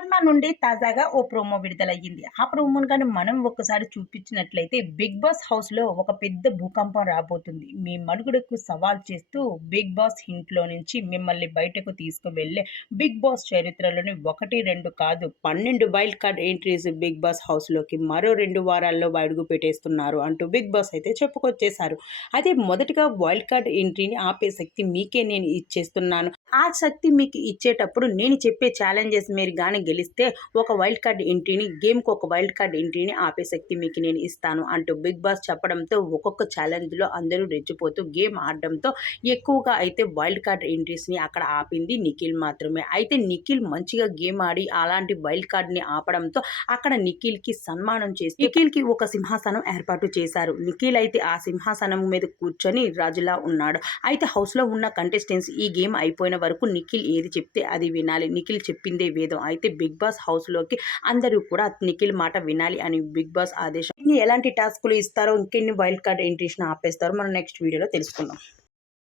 Cinema నుండి తాజాగా ఓ promo విడుదలయ్యింది. ఆ ప్రోమోను గాని మనం ఒక్కసారి చూపించినట్లయితే 'బిగ్ బాస్' హౌస్‌లో ఒక పెద్ద భూకంపం రాబోతుంది. మీ మనుగడకు సవాల్ చేస్తూ 'బిగ్ బాస్' ఇంట్లో నుంచి మిమ్మల్ని బయటకు తీసుకువెళ్ళే 'బిగ్ బాస్' చరిత్రలోని 1, 2 కాదు 12 wild card entries 'Bigg Boss' హౌస్‌లోకి మరో 2 వారాల్లో అడుగు పెట్టేస్తున్నారు అంటూ 'బిగ్ బాస్' అయితే చెప్పుకొచ్చేశారు. అయితే మొదటగా వైల్డ్ కార్డ్ ఎంట్రీని ఆపే శక్తి మీకే నేను ఇచ్చేస్తున్నాను. ఆ శక్తి మీకు ఇచ్చేటప్పుడు నేను చెప్పే ఛాలెంజెస్ మీరు గాని గెలిస్తే ఒక వైల్డ్ కార్డ్ ఎంట్రీని గేమ్‌కి ఒక వైల్డ్ కార్డ్ ఎంట్రీని ఆపే శక్తి మీకు నేను ఇస్తాను అంటూ 'బిగ్ బాస్' చెప్పడంతో ఒక్కొక్క ఛాలెంజ్‌లో అందరూ రెచ్చిపోతూ గేమ్ ఆడడంతో ఎక్కువగా అయితే వైల్డ్ కార్డ్ ఎంట్రీస్‌ని అక్కడ ఆపింది నిఖిల్ మాత్రమే. అయితే నిఖిల్ మంచిగా గేమ్ ఆడి అలాంటి వైల్డ్ కార్డ్‌ని ఆపడంతో అక్కడ నిఖిల్‌కి సన్మానం చేస్తూ నిఖిల్‌కి ఒక సింహాసనం ఏర్పాటు చేశారు. నిఖిల్ అయితే ఆ సింహాసనం మీద కూర్చొని రాజులా ఉన్నాడు. అయితే హౌస్‌లో ఉన్న కంటెస్టెంట్స్ ఈ గేమ్ అయిపోయిన వరకు నిఖిల్ ఏది చెప్తే అది వినాలి. నిఖిల్ చెప్పిందే వేదం. అయితే 'బిగ్ బాస్' హౌస్‌లోకి అందరూ కూడా నిఖిల్ మాట వినాలి అని 'బిగ్ బాస్' ఆదేశం. ఎలాంటి టాస్క్‌లు ఇస్తారో, ఇంకెన్ని వైల్డ్ కార్డ్ ఎంట్రీస్‌ని ఆపేస్తారో మనం నెక్స్ట్ వీడియోలో తెలుసుకుందాం.